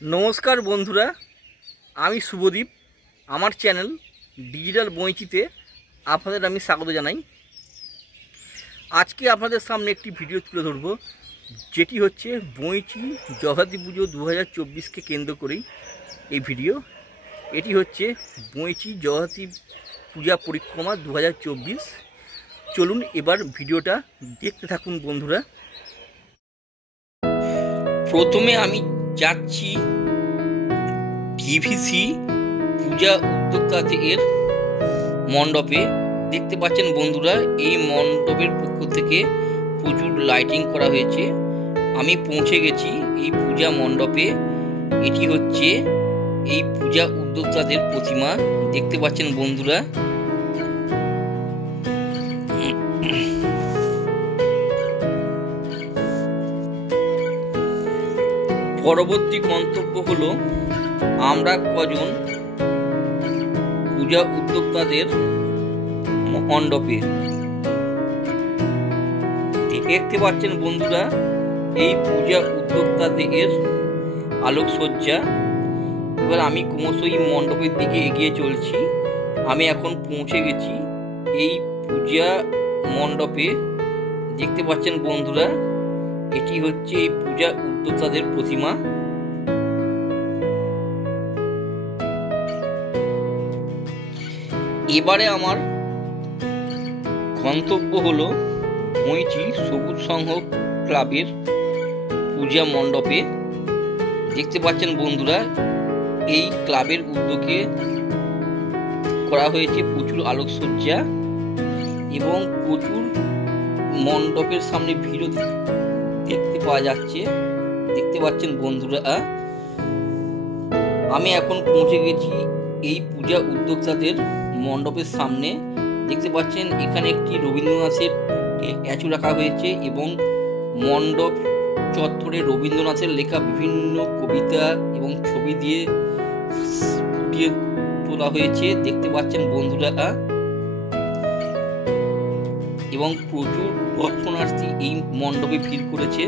নমস্কার বন্ধুরা, আমি শুভদীপ। আমার চ্যানেল ডিজিটাল বইচিতে আপনাদের আমি স্বাগত জানাই। আজকে আপনাদের সামনে একটি ভিডিও তুলে ধরব, যেটি হচ্ছে বইচি জগদ্ধাত্রী পুজো 2024কে কেন্দ্র করেই এই ভিডিও। এটি হচ্ছে বইচি জগদ্ধাত্রী পূজা পরিক্রমা 2024। চলুন এবার ভিডিওটা দেখতে থাকুন বন্ধুরা। প্রথমে আমি যাচ্ছি ভিভিসি পূজা উদ্যোক্তাদের মণ্ডপে। দেখতে পাচ্ছেন বন্ধুরা, এই মণ্ডপের পক্ষ থেকে প্রচুর লাইটিং করা হয়েছে। আমি পৌঁছে গেছি এই পূজা মণ্ডপে। এটি হচ্ছে এই পূজা উদ্যোক্তাদের প্রতিমা। দেখতে পাচ্ছেন বন্ধুরা, পরবর্তী গন্তব্য হলো আমরা কজন পূজা উদ্যোক্তাদের মণ্ডপে। দেখতে পাচ্ছেন বন্ধুরা, এই পূজা উদ্যোক্তাদের আলোকসজ্জা। এবার আমি ক্রমশই মণ্ডপের দিকে এগিয়ে চলছি। আমি এখন পৌঁছে গেছি এই পূজা মণ্ডপে। দেখতে পাচ্ছেন বন্ধুরা, এটি হচ্ছে এই পূজা উদ্যোক্তাদের প্রতিমা। এবারে আমার গন্তব্য হলো বইচি সবুজ সংঘ ক্লাবের পূজা মণ্ডপে। দেখতে পাচ্ছেন বন্ধুরা, এই ক্লাবের উদ্যোগে করা হয়েছে প্রচুর আলোকসজ্জা এবং প্রচুর মণ্ডপের সামনে ভিড়ও দেখতে পাওয়া যাচ্ছে। দেখতে পাচ্ছেন বন্ধুরা, আমি এখন পৌঁছে গেছি এই পূজা উদ্যোক্তাদের মণ্ডপের সামনে। দেখতে পাচ্ছেন এখানে একটি রবীন্দ্রনাথের স্ট্যাচু রাখা হয়েছে এবং মণ্ডপ চত্বরে রবীন্দ্রনাথের লেখা বিভিন্ন কবিতা এবং ছবি দিয়ে ফুটিয়ে তোলা হয়েছে। দেখতে পাচ্ছেন বন্ধুরা, এবং প্রচুর দর্শনার্থী এই মণ্ডপে ভিড় করেছে।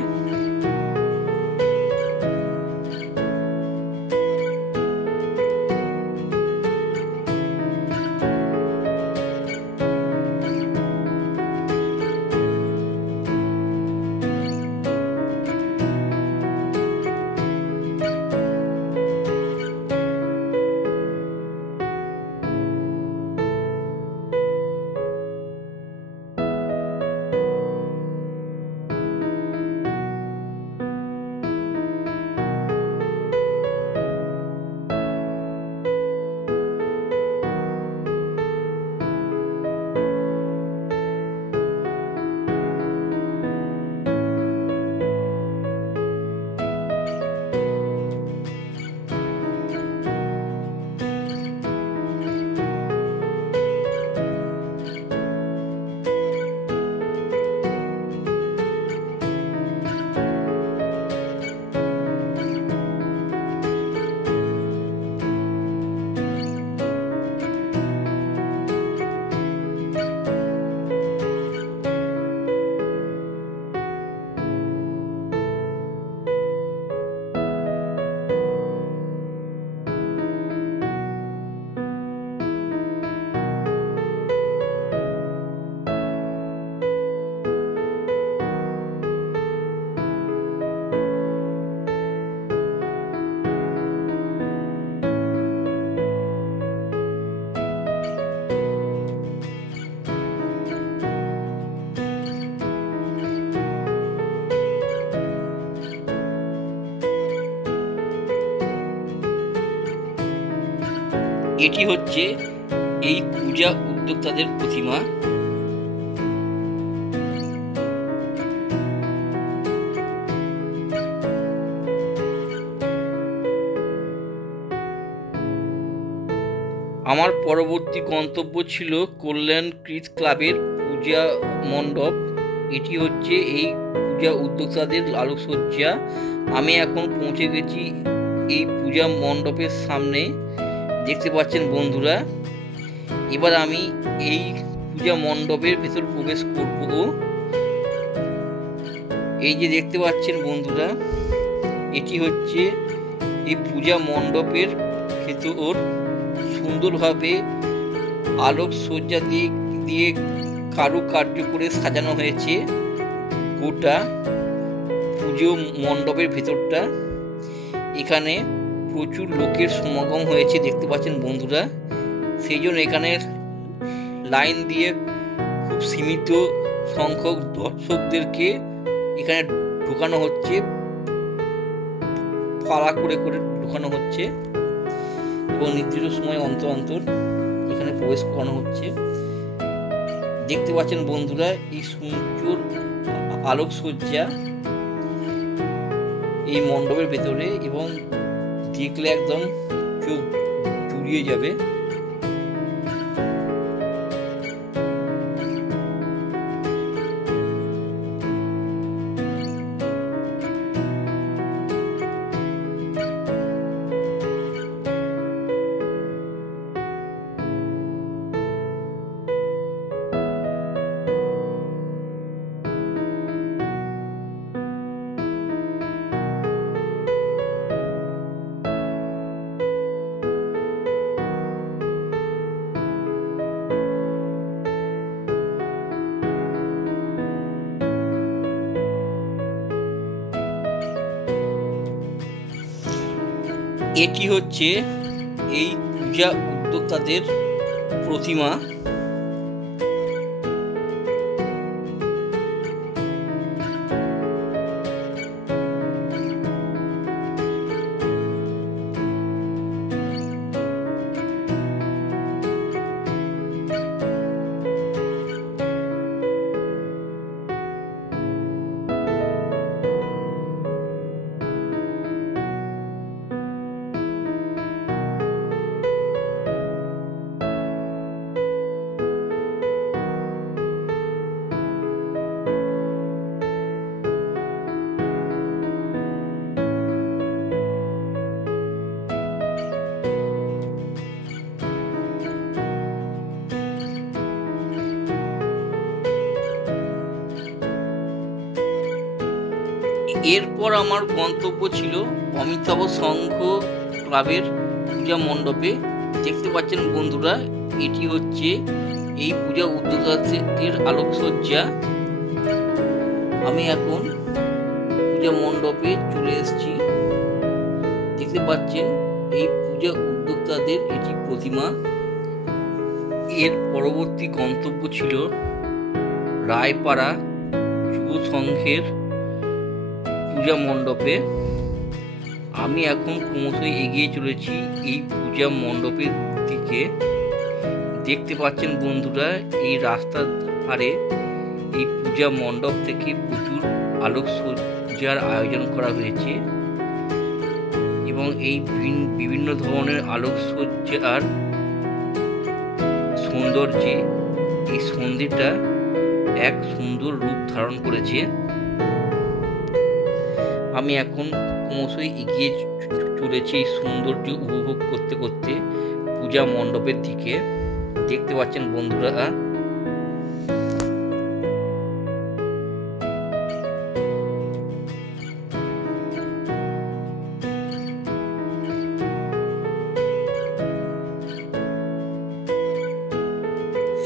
এটি হচ্ছে এই পূজা উদ্যোক্তাদের প্রতিমা। আমার পরবর্তী গন্তব্য ছিল কল্যাণকৃত ক্লাবের পূজা মণ্ডপ। এটি হচ্ছে এই পূজা উদ্যোক্তাদের আলোকসজ্জা। আমি এখন পৌঁছে গেছি এই পূজা মণ্ডপের সামনে। দেখতে পাচ্ছেন বন্ধুরা, এবার আমি এই পূজা মণ্ডপের ভেতর প্রবেশ করব। এই যে দেখতে পাচ্ছেন বন্ধুরা, এটি হচ্ছে এই পূজা মণ্ডপের ভেতর সুন্দরভাবে আলোকসজ্জা দিয়ে কারুকার্য করে সাজানো হয়েছে গোটা পুজো মণ্ডপের ভেতরটা। এখানে প্রচুর লোকের সমাগম হয়েছে দেখতে পাচ্ছেন বন্ধুরা, সেই জন্য এখানে লাইন দিয়ে খুব সীমিত সংখ্যক দর্শকদেরকে এখানে ঢোকানো হচ্ছে, পালা করে করে ঢোকানো হচ্ছে এবং নির্দিষ্ট সময় অন্তর অন্তর এখানে প্রবেশ করানো হচ্ছে। দেখতে পাচ্ছেন বন্ধুরা এই সুন্দর আলোকসজ্জা এই মণ্ডপের ভেতরে, এবং দেখলে একদম চোখ জুড়িয়ে যাবে। এটি হচ্ছে এই পূজা উদ্যোক্তাদের প্রতিমা। এরপর আমার গন্তব্য ছিল অমিতাভ সংঘ ক্লাবের পূজা মণ্ডপে। দেখতে পাচ্ছেন বন্ধুরা এটি হচ্ছে এই পূজা উদ্যোক্তাদের আলোকসজ্জা। আমি এখন পূজা মণ্ডপে চলে এসেছি। দেখতে পাচ্ছেন এই পূজা উদ্যোক্তাদের এটি প্রতিমা। এর পরবর্তী গন্তব্য ছিল রায়পাড়া যুব সংঘের পূজা মণ্ডপে। আমি এখন ক্রমশই এগিয়ে চলেছি এই পূজা মণ্ডপের দিকে। দেখতে পাচ্ছেন বন্ধুরা এই রাস্তার ধারে এই পূজা মণ্ডপ থেকে প্রচুর আলোকসজ্জার আয়োজন করা হয়েছে এবং এই বিভিন্ন ধরনের আলোকসজ্জার সৌন্দর্যে এই সন্ধ্যেটা এক সুন্দর রূপ ধারণ করেছে। আমি এখন ক্রমশই এগিয়ে চলেছি এই সৌন্দর্য উপভোগ করতে করতে পূজা মণ্ডপের দিকে। দেখতে পাচ্ছেন বন্ধুরা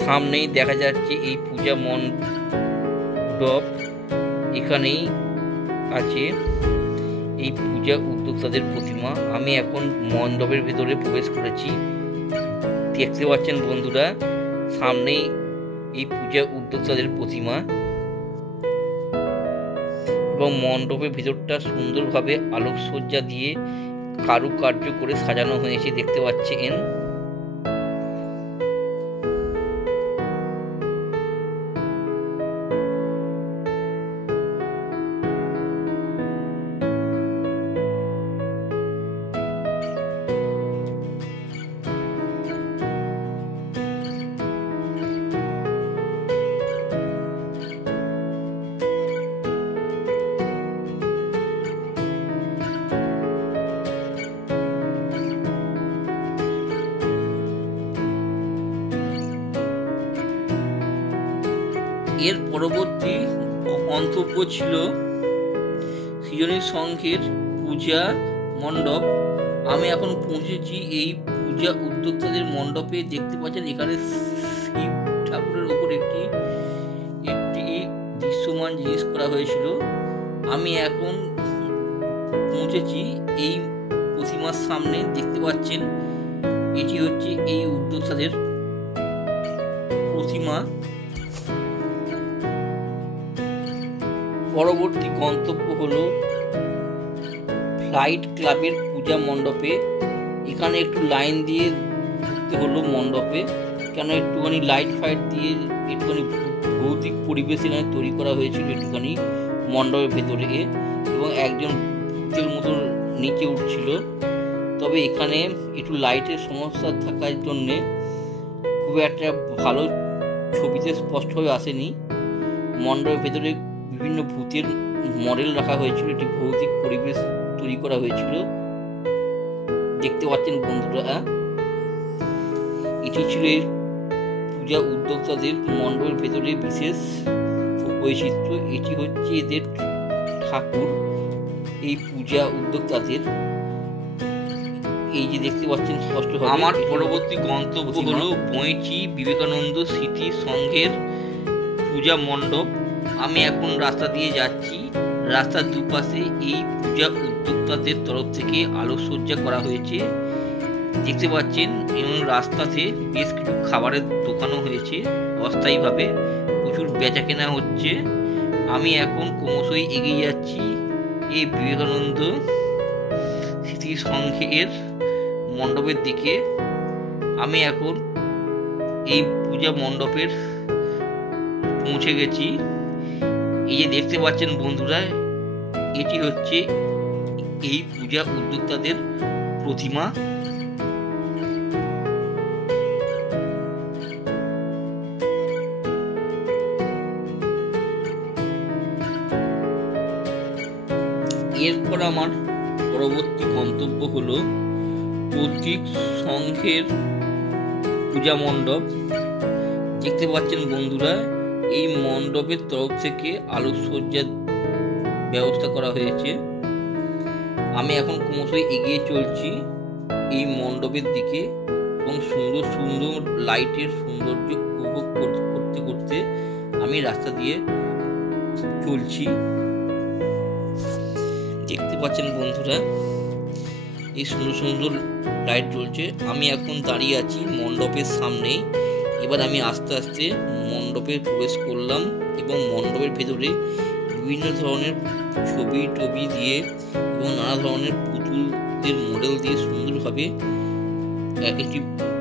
সামনেই দেখা যাচ্ছে এই পূজা মণ্ডপ। এখানেই আছে এই পূজা উদ্যোক্তাদের প্রতিমা। আমি এখন মণ্ডপের ভেতরে প্রবেশ করেছি। দেখতে পাচ্ছেন বন্ধুরা সামনেই এই পূজা উদ্যোক্তাদের প্রতিমা এবং মণ্ডপের ভেতরটা সুন্দরভাবে আলোকসজ্জা দিয়ে কারুকার্য করে সাজানো হয়েছে দেখতে পাচ্ছেন। এর পরবর্তী গন্তব্য ছিল সৃজনী সংঘের পূজা মণ্ডপ। আমি এখন পৌঁছেছি এই পূজা উদ্যোক্তাদের মণ্ডপে। দেখতে পাচ্ছেন এখানে শিব ঠাকুরের উপর একটি দৃশ্যমান জিনিস করা হয়েছিল। আমি এখন পৌঁছেছি এই প্রতিমার সামনে। দেখতে পাচ্ছেন এটি হচ্ছে এই উদ্যোক্তাদের প্রতিমা। পরবর্তী গন্তব্য হলো ফ্লাইট ক্লাবের পূজা মণ্ডপে। এখানে একটু লাইন দিয়ে ঢুকতে হলো মণ্ডপে, কেন একটুখানি লাইট ফাইট দিয়ে একটুখানি ভৌতিক পরিবেশ এখানে তৈরি করা হয়েছিল একটুখানি মণ্ডপের ভেতরে, এবং একজন ভূতের মতো নিচে উঠছিল। তবে এখানে একটু লাইটের সমস্যা থাকার জন্যে খুব একটা ভালো ছবিতে স্পষ্টভাবে আসেনি। মণ্ডপের ভেতরে বিভিন্ন ভূতের মডেল রাখা হয়েছিল, একটি ভৌতিক পরিবেশ তৈরি করা হয়েছিল। দেখতে পাচ্ছেন বন্ধুরা, এটি ছিল পূজা উদ্যোক্তাদের মণ্ডপের ভেতরে বিশেষ বৈশিষ্ট্য। এটি হচ্ছে এদের ঠাকুর, এই পূজা উদ্যোক্তাদের। এই যে দেখতে পাচ্ছেন স্পষ্টভাবে। আমার পরবর্তী গন্তব্য হলো বইচি বিবেকানন্দ স্মৃতি সংঘের পূজা মণ্ডপ। আমি এখন রাস্তা দিয়ে যাচ্ছি। রাস্তার দুপাশে এই পূজা উদ্যোক্তাদের তরফ থেকে আলোকসজ্জা করা হয়েছে দেখতে পাচ্ছেন, এবং রাস্তাতে বেশ কিছু খাবারের দোকানও হয়েছে অস্থায়ীভাবে। প্রচুর বেচা কেনা হচ্ছে। আমি এখন ক্রমশই এগিয়ে যাচ্ছি এই বিবেকানন্দ স্মৃতি সংঘের মণ্ডপের দিকে। আমি এখন এই পূজা মণ্ডপের পৌঁছে গেছি। এই যে দেখতে পাচ্ছেন বন্ধুরা, এটি হচ্ছে এই পূজা উদ্যোক্তাদের প্রতিমা। এরপর আমার পরবর্তী গন্তব্য হলো প্রতীক সংঘের পূজা মণ্ডপ। দেখতে পাচ্ছেন বন্ধুরা, এই মণ্ডপের তরফ থেকে আলোকসজ্জার ব্যবস্থা করা হয়েছে। আমি এখন ক্রমশই এগিয়ে চলছি এই মণ্ডপের দিকে, এবং সুন্দর সুন্দর লাইটের সৌন্দর্য উপভোগ করতে করতে আমি রাস্তা দিয়ে চলছি। দেখতে পাচ্ছেন বন্ধুরা, এই সুন্দর সুন্দর লাইট জ্বলছে। আমি এখন দাঁড়িয়ে আছি মণ্ডপের সামনেই। এবার আমি আস্তে আস্তে মণ্ডপে প্রবেশ করলাম, এবং মণ্ডপের ভেতরে বিভিন্ন ধরনের ছবি টবি দিয়ে এবং নানা ধরনের পুতুলদের মডেল দিয়ে সুন্দরভাবে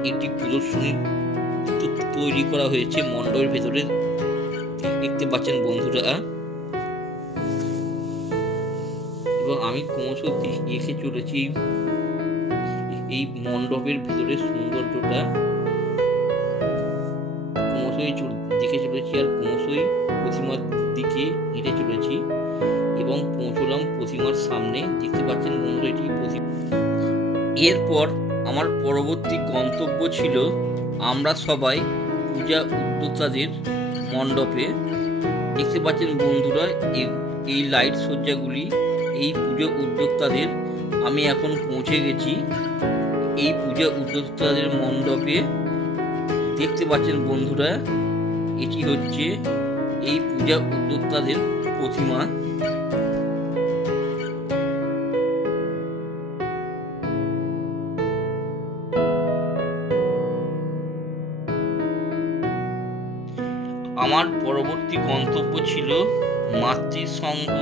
একটি প্রদর্শনী তৈরি করা হয়েছে মণ্ডপের ভেতরে। দেখতে পাচ্ছেন বন্ধুরা, এবং আমি ক্রমশ দেখে চলেছি এই মণ্ডপের ভেতরে সৌন্দর্যটা। ক্রমশই দেখে চলেছি, আর ক্রমশই প্রতিমার দিকে হেঁটে চলেছি, এবং পৌঁছলাম প্রতিমার সামনে। দেখতে পাচ্ছেন বন্ধুরা, এটি প্রতিমা। এরপর আমার পরবর্তী গন্তব্য ছিল আমরা সবাই পূজা উদ্যোক্তাদের মণ্ডপে। দেখতে পাচ্ছেন বন্ধুরা, এই লাইট সজ্জাগুলি এই পূজা উদ্যোক্তাদের। আমি এখন পৌঁছে গেছি এই পূজা উদ্যোক্তাদের মণ্ডপে। দেখতে পাচ্ছেন বন্ধুরা, এটি হচ্ছে এই পূজা উদ্যোক্তাদের প্রতিমা। আমার পরবর্তী গন্তব্য ছিল মাতৃসংঘ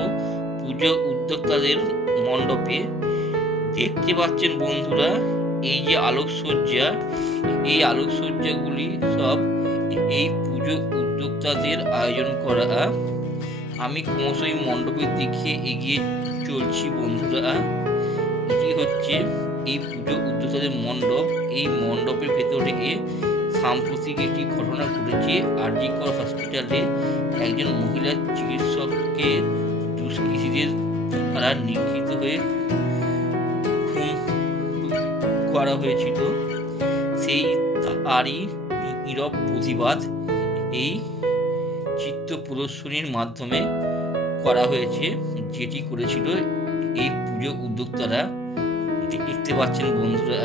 পূজা উদ্যোক্তাদের মণ্ডপে। দেখতে পাচ্ছেন বন্ধুরা, এই যে আলোকসজ্জা, এই আলোকসজ্জাগুলি সব এই পুজো উদ্যোক্তাদের আয়োজন করা। আমি ক্রমশই মণ্ডপের দিকে এগিয়ে চলছি বন্ধুরা। এটি হচ্ছে এই পুজো উদ্যোক্তাদের মণ্ডপ। এই মণ্ডপের ভেতরে সাম্প্রতিক একটি ঘটনা ঘটেছে। আরজিকর হসপিটালে একজন মহিলা চিকিৎসককে দুষ্কৃতীদের দ্বারা নিগৃহীত হয়ে খুন করা হয়েছিল। সেই তারই নীরব প্রতিবাদ এই চিত্র প্রদর্শনীর মাধ্যমে করা হয়েছে, যেটি করেছিল এই পুজো উদ্যোক্তারা। দেখতে পাচ্ছেন বন্ধুরা,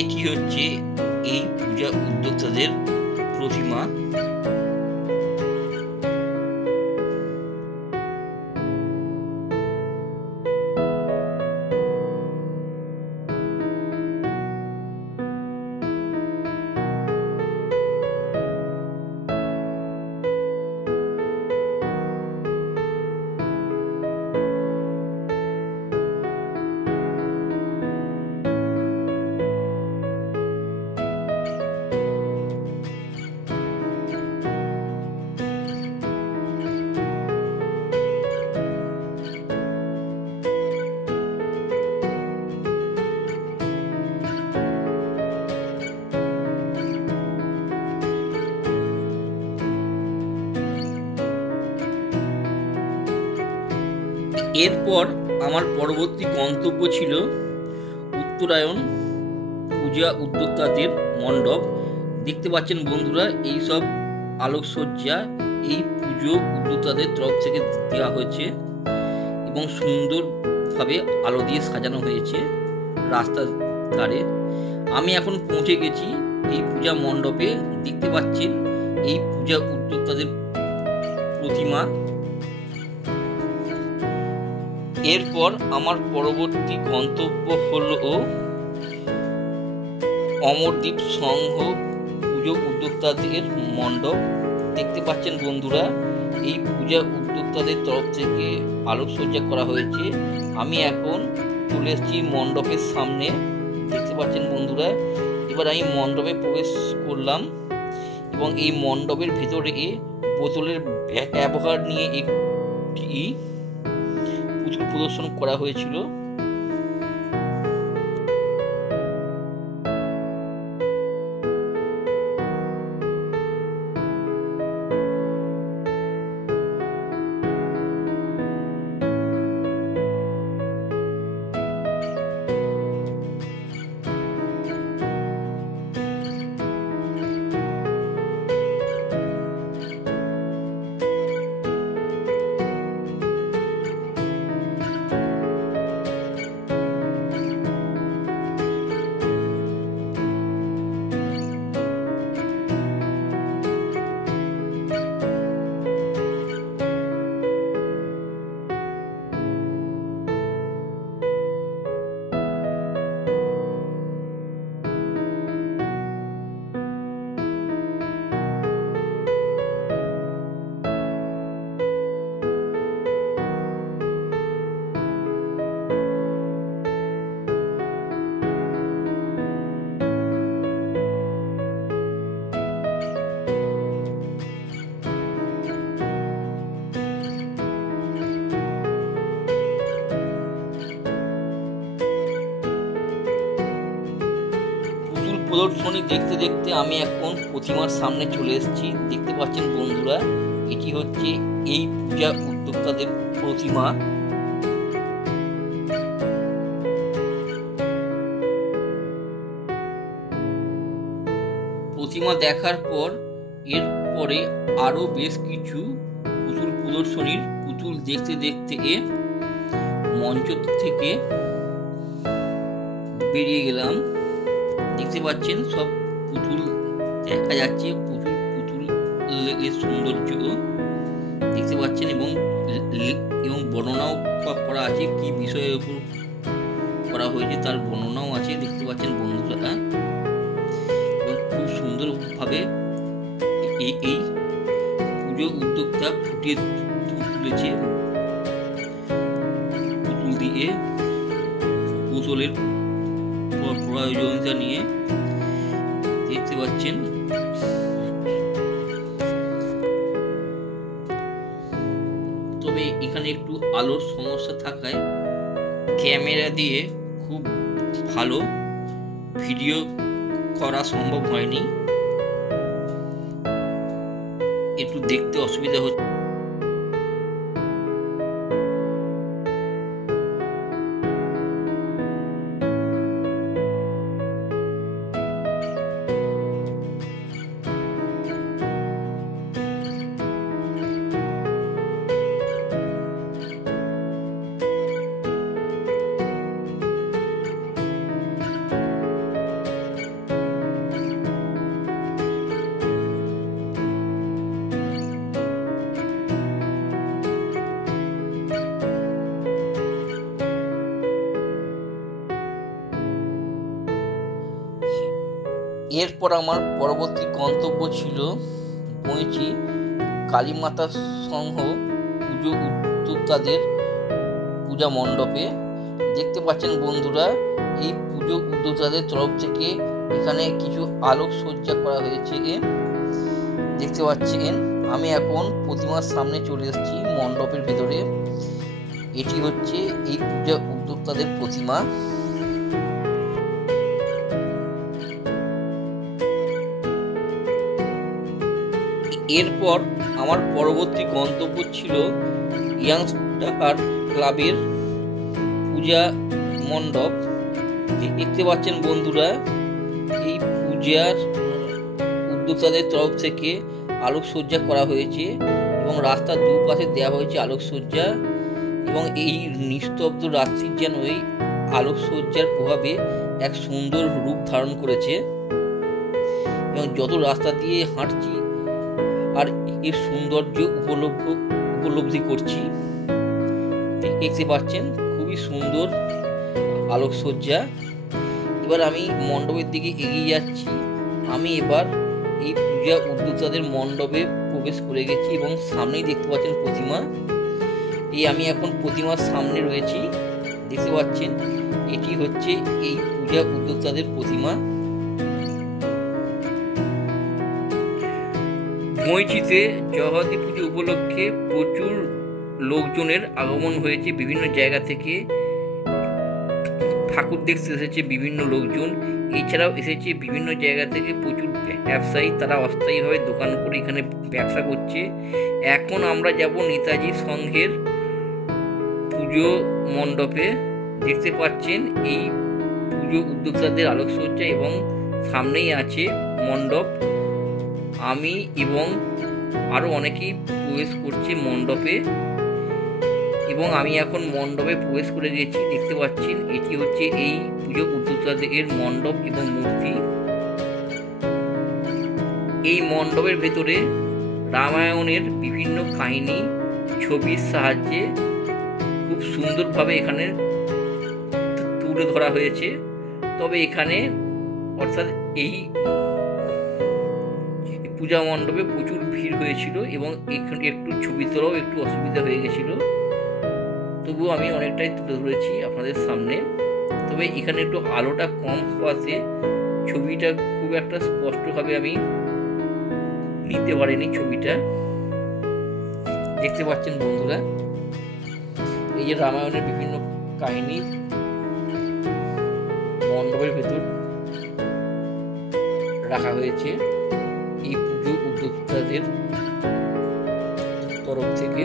এটি হচ্ছে এই পূজা উদ্যোক্তাদের প্রতিমা। এরপর আমার পরবর্তী গন্তব্য ছিল উত্তরায়ণ পূজা উদ্যোক্তাদের মণ্ডপ। দেখতে পাচ্ছেন বন্ধুরা, এই সব আলোকসজ্জা এই পুজো উদ্যোক্তাদের তরফ থেকে দেওয়া হয়েছে এবং সুন্দরভাবে আলো দিয়ে সাজানো হয়েছে রাস্তার ধারে। আমি এখন পৌঁছে গেছি এই পূজা মণ্ডপে। দেখতে পাচ্ছেন এই পূজা উদ্যোক্তাদের প্রতিমা। এরপর আমার পরবর্তী গন্তব্য হলো অমরদ্বীপ সংঘ পুজো উদ্যোক্তাদের মণ্ডপ। দেখতে পাচ্ছেন বন্ধুরা, এই পূজা উদ্যোক্তাদের তরফ থেকে আলোকসজ্জা করা হয়েছে। আমি এখন চলে এসেছি মণ্ডপের সামনে। দেখতে পাচ্ছেন বন্ধুরা, এবার আমি মণ্ডপে প্রবেশ করলাম এবং এই মণ্ডপের ভেতরে বোতলের ব্যবহার নিয়ে একটি পুতুল প্রদর্শন করা হয়েছিল। প্রদর্শনী দেখতে দেখতে আমি এখন প্রতিমার সামনে চলে এসেছি। দেখতে পাচ্ছেন বন্ধুরা, এটি হচ্ছে এই পূজা উদ্যোক্তাদের প্রতিমা। প্রতিমা দেখার পর এরপরে আরো বেশ কিছু পুতুল প্রদর্শনীর পুতুল দেখতে দেখতে মঞ্চ থেকে বেরিয়ে গেলাম। দেখতে পাচ্ছেন সব পুতুল দেখা যাচ্ছে, পুতুলের সৌন্দর্য দেখতে পাচ্ছেন এবং বর্ণনাও করা আছে, কি বিষয়ের উপর করা হয়েছে তার বর্ণনাও আছে। দেখতে পাচ্ছেন বন্ধুরা, এবং খুব সুন্দরভাবে এই পুজো উদ্যোক্তা ফুটিয়ে তুলেছে পুতুল দিয়ে, কৌশলের প্রয়োজনীয়তা নিয়ে। দেখতে পাচ্ছেন তবে এখানে একটু আলোর সমস্যা থাকায় ক্যামেরা দিয়ে খুব ভালো ভিডিও করা সম্ভব হয়নি, একটু দেখতে অসুবিধা হচ্ছে। এরপর আমার পরবর্তী গন্তব্য ছিল বইচি কালীমাতা সংঘ পুজো উদ্যোক্তাদের পূজা মণ্ডপে। দেখতে পাচ্ছেন বন্ধুরা, এই পুজো উদ্যোক্তাদের তরফ থেকে এখানে কিছু আলোকসজ্জা করা হয়েছে। দেখতে পাচ্ছেন আমি এখন প্রতিমার সামনে চলে এসেছি মণ্ডপের ভেতরে। এটি হচ্ছে এই পূজা উদ্যোক্তাদের প্রতিমা। এরপর আমার পরবর্তী গন্তব্য ছিল ইয়াংস্টার ক্লাবের পূজা মণ্ডপ। দেখতে পাচ্ছেন বন্ধুরা, এই পূজার উদ্যোক্তাদের তরফ থেকে আলোকসজ্জা করা হয়েছে এবং রাস্তার দুপাশে দেওয়া হয়েছে আলোকসজ্জা, এবং এই নিস্তব্ধ রাত্রির যেন এই আলোকসজ্জার প্রভাবে এক সুন্দর রূপ ধারণ করেছে। এবং যত রাস্তা দিয়ে হাঁটছি আর এর সৌন্দর্য উপলব্ধি করছি। দেখতে পাচ্ছেন খুবই সুন্দর আলোকসজ্জা। এবার আমি মণ্ডপের দিকে এগিয়ে যাচ্ছি। আমি এবার এই পূজা উদ্যোক্তাদের মণ্ডপে প্রবেশ করে গেছি এবং সামনেই দেখতে পাচ্ছেন প্রতিমা। আমি এখন প্রতিমার সামনে রয়েছি। দেখতে পাচ্ছেন এটি হচ্ছে এই পূজা উদ্যোক্তাদের প্রতিমা। বইচিতে জগদ্ধাত্রী পুজো উপলক্ষে প্রচুর লোকজনের আগমন হয়েছে। বিভিন্ন জায়গা থেকে ঠাকুর দেখতে এসেছে বিভিন্ন লোকজন। এছাড়াও এসেছে বিভিন্ন জায়গা থেকে প্রচুর ব্যবসায়ী, তারা অস্থায়ীভাবে দোকান করে এখানে ব্যবসা করছে। এখন আমরা যাব নেতাজি সংঘের পুজো মণ্ডপে। দেখতে পাচ্ছেন এই পুজো উদ্যোক্তাদের আলোকসজ্জা এবং সামনেই আছে মণ্ডপ। আমি এবং আরও অনেকেই প্রবেশ করছে মণ্ডপে এবং আমি এখন মণ্ডপে প্রবেশ করে গেছি। দেখতে পাচ্ছেন এটি হচ্ছে এই পুজো উদ্যোক্তাদের মণ্ডপ এবং মূর্তি। এই মণ্ডপের ভেতরে রামায়ণের বিভিন্ন কাহিনী ছবির সাহায্যে খুব সুন্দরভাবে এখানে তুলে ধরা হয়েছে। তবে এখানে অর্থাৎ এই পূজা মণ্ডপে প্রচুর ভিড় হয়েছিল এবং এখানে একটু ছবি তোলাও একটু অসুবিধা হয়ে গেছিল। তবুও আমি অনেকটাই তুলে ধরেছি আপনাদের সামনে। তবে এখানে একটু আলোটা কম হওয়াতে ছবিটা খুব একটা স্পষ্টভাবে আমি নিতে পারিনি ছবিটা। দেখতে পাচ্ছেন বন্ধুরা, এই যে রামায়ণের বিভিন্ন কাহিনী মণ্ডপের ভেতর রাখা হয়েছে এই পুজো উদ্যোক্তাদের তরফ থেকে।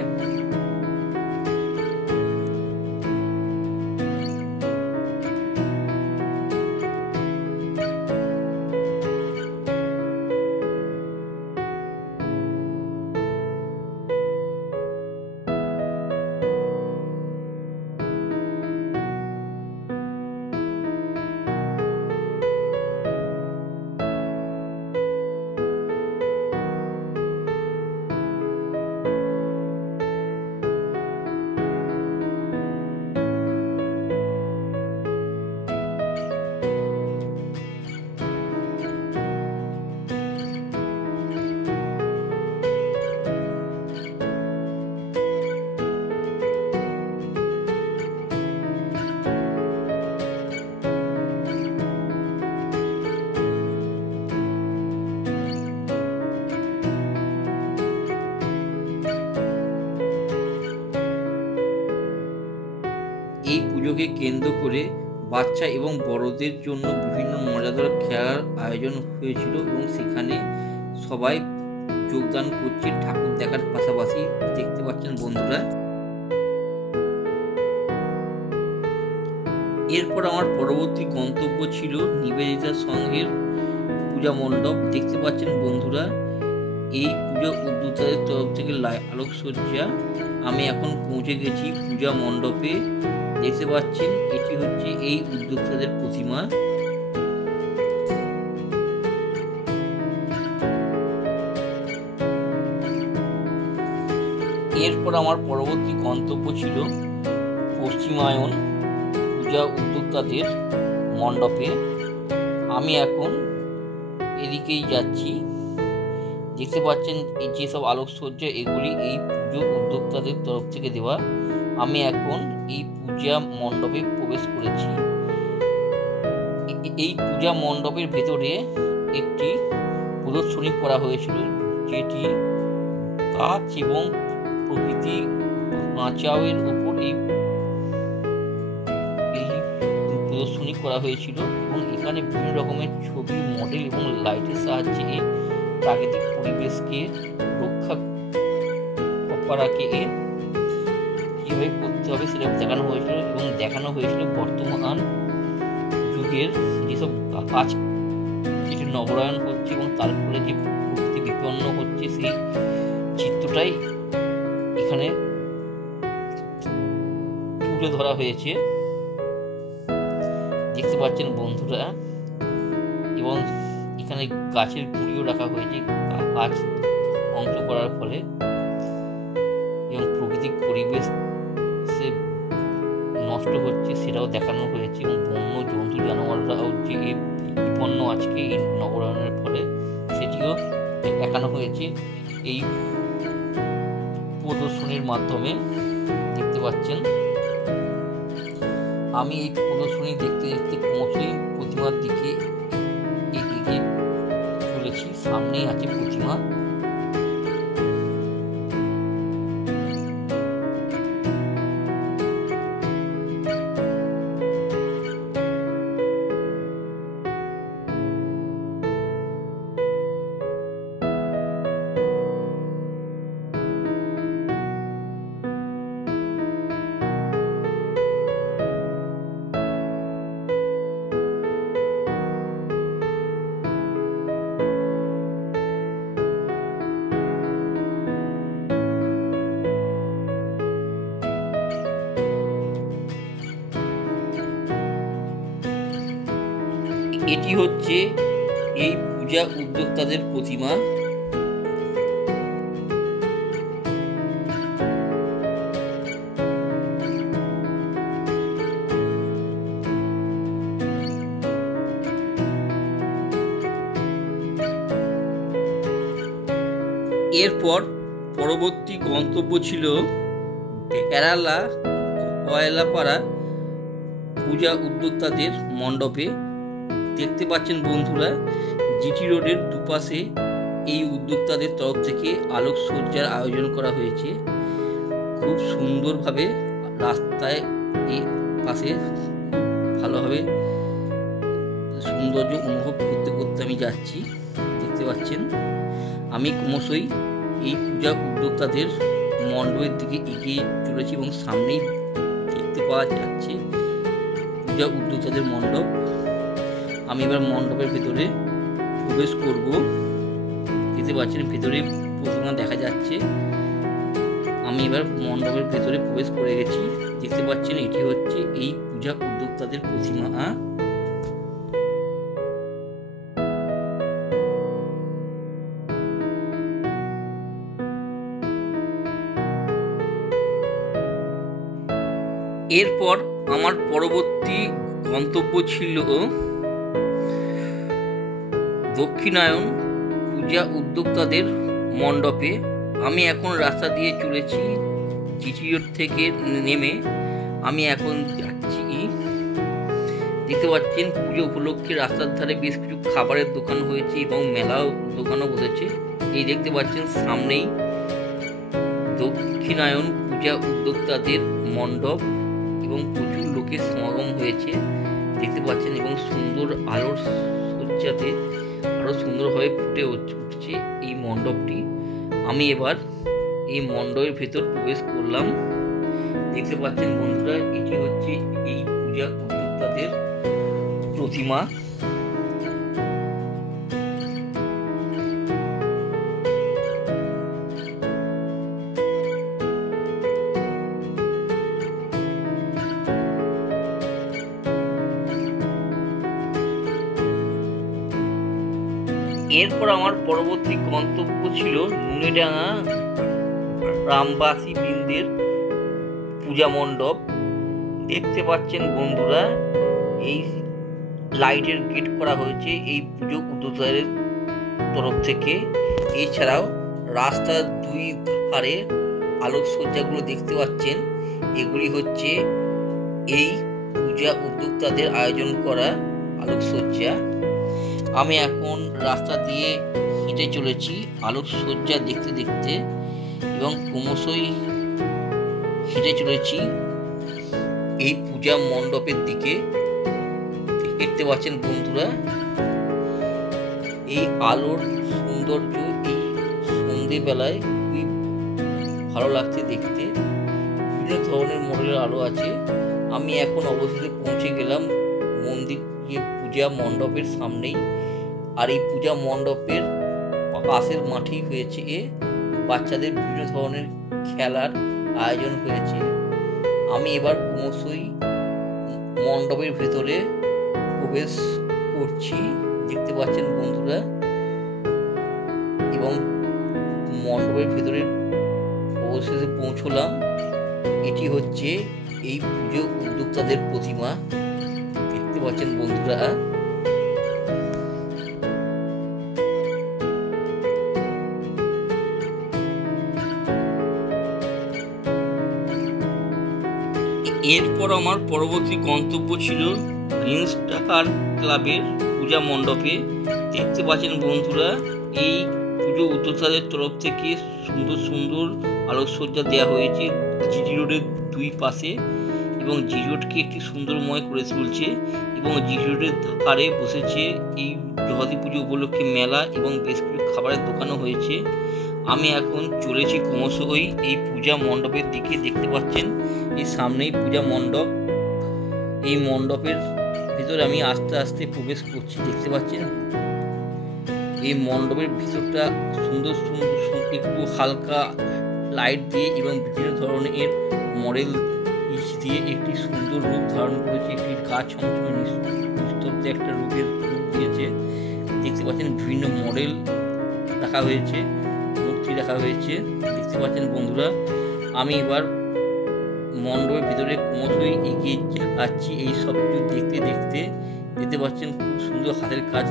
পুজোকে কেন্দ্র করে বাচ্চা এবং বড়দের জন্য বিভিন্ন মজাদার খেলার আয়োজন হয়েছিল এবং সেখানে সবাই যোগদান করছে ঠাকুর দেখার পাশাপাশি। দেখতে পাচ্ছেন বন্ধুরা। এরপর আমার পরবর্তী গন্তব্য ছিল নিবেদিতা সংঘের পূজা মণ্ডপ। দেখতে পাচ্ছেন বন্ধুরা, এই পূজা উদ্যোক্তাদের তরফ থেকে আলোকসজ্জা। আমি এখন পৌঁছে গেছি পূজা মণ্ডপে। দেখতে পাচ্ছেন এটি হচ্ছে এই উদ্যোক্তাদের প্রতিমা। এরপর আমার পরবর্তী গন্তব্য ছিল পশ্চিমায়ন পূজা উদ্যোক্তাদের মণ্ডপে। আমি এখন এদিকেই যাচ্ছি। দেখতে পাচ্ছেন এই যেসব আলোকসজ্জা, এগুলি এই পুজো উদ্যোক্তাদের তরফ থেকে দেওয়া। আমি এখন এই পূজা মণ্ডপে প্রবেশ করেছি। এই পূজা মণ্ডপের ভেতরে একটি প্রদর্শনী করা হয়েছিল, যেটি গাছ এবং প্রকৃতি বাঁচাওয়ের উপর এই প্রদর্শনী করা হয়েছিল এবং এখানে বিভিন্ন রকমের ছবি, মডেল এবং লাইটের সাহায্যে প্রাকৃতিক পরিবেশকে রক্ষা করাকে কিভাবে করতে হবে সেটা দেখানো হয়েছিল এবং দেখানো হয়েছিল বর্তমান যুগের যেসব গাছ যেটি নগরায়ন হচ্ছে এবং তার ফলে যে প্রকৃতি বিপন্ন হচ্ছে সেই চিত্রটাই এখানে তুলে ধরা হয়েছে। দেখতে পাচ্ছেন বন্ধুরা, এবং এখানে গাছের গুঁড়িও রাখা হয়েছে গাছ ধ্বংস করার ফলে, এবং প্রাকৃতিক পরিবেশ নষ্ট হচ্ছে সেটাও দেখানো হয়েছে এবং বন্য জন্তু জানোয়াররাও যে বিপন্ন আজকে এই নগরায়নের ফলে সেটিও দেখানো হয়েছে এই প্রদর্শনীর মাধ্যমে। দেখতে পাচ্ছেন আমি এই প্রদর্শনী দেখতে দেখতে ক্রমশই প্রতিমার দিকে এগিয়ে চলেছি। সামনেই আছে প্রতিমা। এটি হচ্ছে এই পূজা উদ্যোক্তাদের প্রতিমা। এরপর পরবর্তী গন্তব্য ছিল কেরালা কয়লাপাড়া পূজা উদ্যোক্তাদের মণ্ডপে। দেখতে পাচ্ছেন বন্ধুরা, জিটি রোডের দুপাশে এই উদ্যোক্তাদের তরফ থেকে আলোকসজ্জার আয়োজন করা হয়েছে। খুব সুন্দরভাবে রাস্তায় এই পাশে ভালোভাবে সৌন্দর্য অনুভব করতে করতে আমি যাচ্ছি। দেখতে পাচ্ছেন আমি ক্রমশই এই পূজা উদ্যোক্তাদের মণ্ডপের দিকে এগিয়ে চলেছি এবং সামনেই দেখতে পাওয়া যাচ্ছে পূজা উদ্যোক্তাদের মণ্ডপ। আমি এবার মণ্ডপের ভেতরে প্রবেশ করব। দেখতে পাচ্ছেন ভেতরে প্রতিমা দেখা যাচ্ছে। আমি এবার মণ্ডপের ভেতরে প্রবেশ করে গেছি। দেখতে পাচ্ছেন এটি হচ্ছে এই পূজা উদ্যোক্তাদের প্রতিমা। এরপর আমার পরবর্তী গন্তব্য ছিল দক্ষিণায়ন পূজা উদ্যোক্তাদের মণ্ডপে। আমি এখন রাস্তা দিয়ে চলেছি জিটি রোড থেকে নেমে আমি এখন যাচ্ছি। দেখতে পাচ্ছেন পুজো উপলক্ষে রাস্তার ধারে বেশ কিছু খাবারের দোকান হয়েছে এবং মেলাও দোকানও বসেছে। এই দেখতে পাচ্ছেন সামনেই দক্ষিণায়ন পূজা উদ্যোক্তাদের মণ্ডপ এবং প্রচুর লোকের সমাগম হয়েছে দেখতে পাচ্ছেন, এবং সুন্দর আলোর সজ্জাতে আরো সুন্দরভাবে ফুটে উঠছে এই মণ্ডপটি। আমি এবার এই মণ্ডপের ভেতর প্রবেশ করলাম। দেখতে পাচ্ছেন বন্ধুরা, এটি হচ্ছে এই পূজা উদ্যোক্তাদের প্রতিমা। এরপর আমার পরবর্তী গন্তব্য ছিল নুনিডাঙ্গা গ্রামবাসী বৃন্দের পূজা মণ্ডপ। দেখতে পাচ্ছেন বন্ধুরা, এই লাইটের গেট করা হয়েছে এই পুজো উদ্যোক্তাদের তরফ থেকে। এছাড়াও রাস্তার দুই ধারে আলোকসজ্জাগুলো দেখতে পাচ্ছেন, এগুলি হচ্ছে এই পূজা উদ্যোক্তাদের আয়োজন করা আলোকসজ্জা। আমি এখন রাস্তা দিয়ে হেঁটে চলেছি আলোকসজ্জা দেখতে দেখতে, এবং ক্রমশই হেঁটে চলেছি এই পূজা মণ্ডপের দিকে। দেখতে পাচ্ছেন বন্ধুরা, এই আলোর সৌন্দর্য এই সন্ধেবেলায় খুবই ভালো লাগছে দেখতে। বিভিন্ন ধরনের মডেলের আলো আছে। আমি এখন অবশেষে পৌঁছে গেলাম মন্দির পূজা মণ্ডপের সামনেই। আর এই পূজা মণ্ডপের পাশের মাঠেই হয়েছে বাচ্চাদের বিভিন্ন ধরনের খেলার আয়োজন হয়েছে। আমি এবার ক্রমশই মণ্ডপের ভেতরে প্রবেশ করছি দেখতে পাচ্ছেন বন্ধুরা, এবং মণ্ডপের ভেতরে অবশেষে পৌঁছলাম। এটি হচ্ছে এই পুজো উদ্যোক্তাদের প্রতিমা দেখতে পাচ্ছেন বন্ধুরা। এরপর আমার পরবর্তী গন্তব্য ছিল গ্রিন স্টার ক্লাবের পূজা মণ্ডপে। দেখতে পাচ্ছেন বন্ধুরা, এই পুজো উদ্যোক্তাদের তরফ থেকে সুন্দর সুন্দর আলোকসজ্জা দেওয়া হয়েছে জিজি রোডের দুই পাশে, এবং জিজি রোডকে একটি সুন্দরময় করে তুলছে। এবং জিজি রোডের ধারে বসেছে এই জগতী পুজো উপলক্ষে মেলা, এবং বেশ কিছু খাবারের দোকানও হয়েছে। আমি এখন চলেছি ক্রমশই এই পূজা মণ্ডপের দিকে। দেখতে পাচ্ছেন এই সামনেই পূজা মণ্ডপ। এই মণ্ডপের ভিতরে আমি আস্তে আস্তে প্রবেশ করছি। দেখতে পাচ্ছেন এই মণ্ডপের ভিতরটা সুন্দর সুন্দর একটু হালকা লাইট দিয়ে এবং বিভিন্ন ধরনের মডেল দিয়ে একটি সুন্দর রূপ ধারণ করেছে। একটি গাছ ছমছমে নিস্তব্ধ একটা রূপ দিয়েছে। দেখতে পাচ্ছেন বিভিন্ন মডেল রাখা হয়েছে, মূর্তি রাখা হয়েছে। দেখতে পাচ্ছেন বন্ধুরা, আমি এবার মণ্ডপের ভিতরে ক্রমশই এগিয়ে যাচ্ছি এই সব কিছু দেখতে দেখতে। দেখতে পাচ্ছেন খুব সুন্দর হাতের কাজ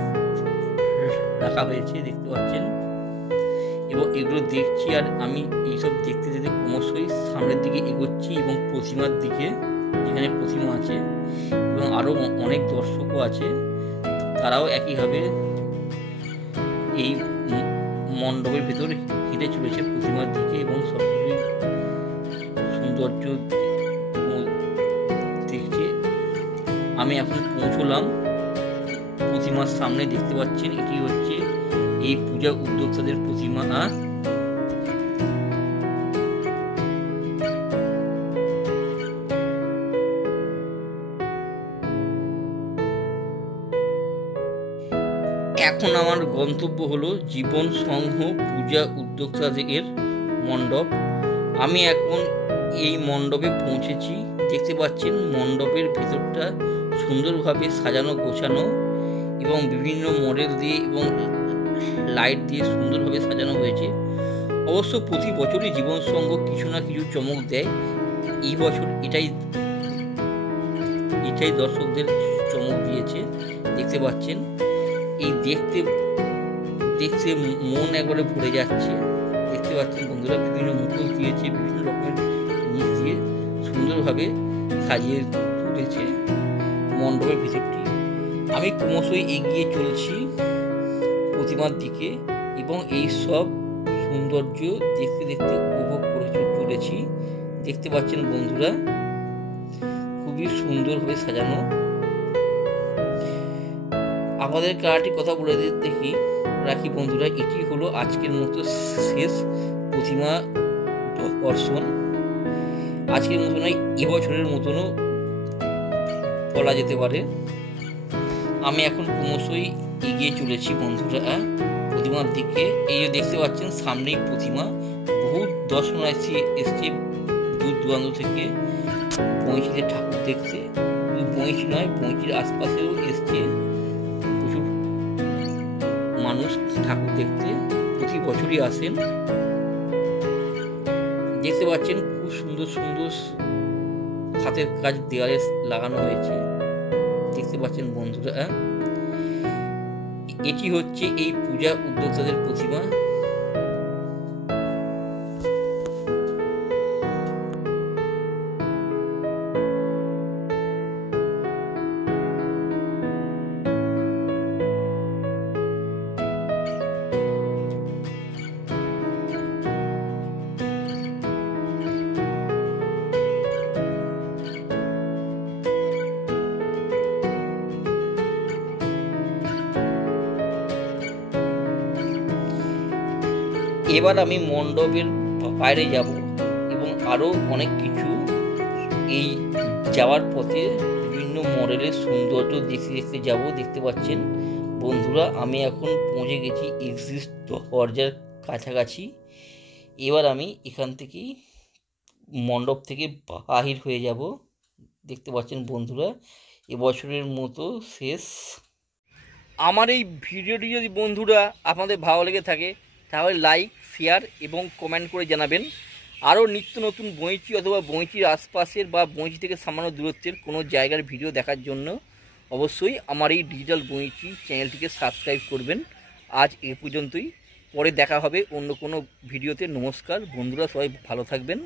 রাখা হয়েছে দেখতে পাচ্ছেন, এবং এগুলো দেখছি। আর আমি এইসব দেখতে দেখতে ক্রমশই সামনের দিকে এগোচ্ছি, এবং প্রতিমার দিকে, যেখানে প্রতিমা আছে এবং আরও অনেক দর্শকও আছে, তারাও একইভাবে এই মণ্ডপের ভিতরে হেঁটে চলেছে প্রতিমার দিকে, এবং সবকিছুই সৌন্দর্য দেখছে। আমি এখন পৌঁছলাম প্রতিমার সামনে। দেখতে পাচ্ছেন এটি হচ্ছে এই পূজা উদ্যোক্তাদের প্রতিমা। এখন আমার গন্তব্য হলো জীবন সংঘ পূজা উদ্যোক্তাদের মণ্ডপ। আমি এখন এই মণ্ডপে পৌঁছেছি। দেখতে পাচ্ছেন মণ্ডপের ভেতরটা সুন্দরভাবে সাজানো গোছানো, এবং বিভিন্ন মডেল দিয়ে এবং লাইট দিয়ে সুন্দরভাবে সাজানো হয়েছে। অবশ্য প্রতি বছরই জীবন সংঘ কিছু না কিছু চমক দেয়। এই বছর এটাই দর্শকদের চমক দিয়েছে। দেখতে পাচ্ছেন এই দেখতে দেখতে মন একবারে ভরে যাচ্ছে। দেখতে পাচ্ছেন বন্ধুরা, বিভিন্ন মুখোশ দিয়েছে, বিভিন্ন রকমের জিনিস দিয়ে সুন্দরভাবে সাজিয়ে তুলেছে মণ্ডপের ভিতরটি। আমি ক্রমশই এগিয়ে চলছি প্রতিমার দিকে, এবং এই সব সৌন্দর্য দেখতে দেখতে উপভোগ করে চলেছি। দেখতে পাচ্ছেন বন্ধুরা, খুবই সুন্দরভাবে সাজানো। আমাদের কারাটি কথা বলে রাখি বন্ধুরা, এটি হলো আজকের মতো শেষ প্রতিমা দর্শন। আজকের মতো নয়, এবছরের মতনও বলা যেতে পারে। আমি এখন ক্রমশই এগিয়ে চলেছি বন্ধুরা প্রতিমার দিকে। এই যে দেখতে পাচ্ছেন সামনেই প্রতিমা, বহু দর্শনার্থী এসছে দূর দূরান্ত থেকে বঁইচিতে ঠাকুর দেখতে। বঁইচি নয়, বঁইচির আশপাশেও এসছে প্রচুর মানুষ ঠাকুর দেখতে, প্রতি বছরই আসেন। দেখতে পাচ্ছেন খুব সুন্দর সুন্দর হাতের কাজ দেওয়ালে লাগানো হয়েছে, দেখতে পাচ্ছেন বন্ধুরা। এটি হচ্ছে এই পূজা উদ্যোক্তাদের প্রতিমা। এবার আমি মণ্ডপের বাইরে যাব এবং আরও অনেক কিছু এই যাওয়ার পথে বিভিন্ন মডেলের সৌন্দর্য দেখতে দেখতে যাব। দেখতে পাচ্ছেন বন্ধুরা, আমি এখন পৌঁছে গেছি এক্সিট দরজার কাছাকাছি। এবার আমি এখান থেকেই মণ্ডপ থেকে বাহির হয়ে যাব। দেখতে পাচ্ছেন বন্ধুরা, এবছরের মতো শেষ। আমার এই ভিডিওটি যদি বন্ধুরা আপনাদের ভালো লেগে থাকে তাহলে লাইক, শেয়ার এবং কমেন্ট করে জানাবেন। আরও নিত্য নতুন বঁইচি অথবা বঁইচির আশপাশের বা বঁইচি থেকে সামান্য দূরত্বের কোনো জায়গার ভিডিও দেখার জন্য অবশ্যই আমার এই ডিজিটাল বঁইচি চ্যানেলটিকে সাবস্ক্রাইব করবেন। আজ এ পর্যন্তই, পরে দেখা হবে অন্য কোনো ভিডিওতে। নমস্কার বন্ধুরা, সবাই ভালো থাকবেন।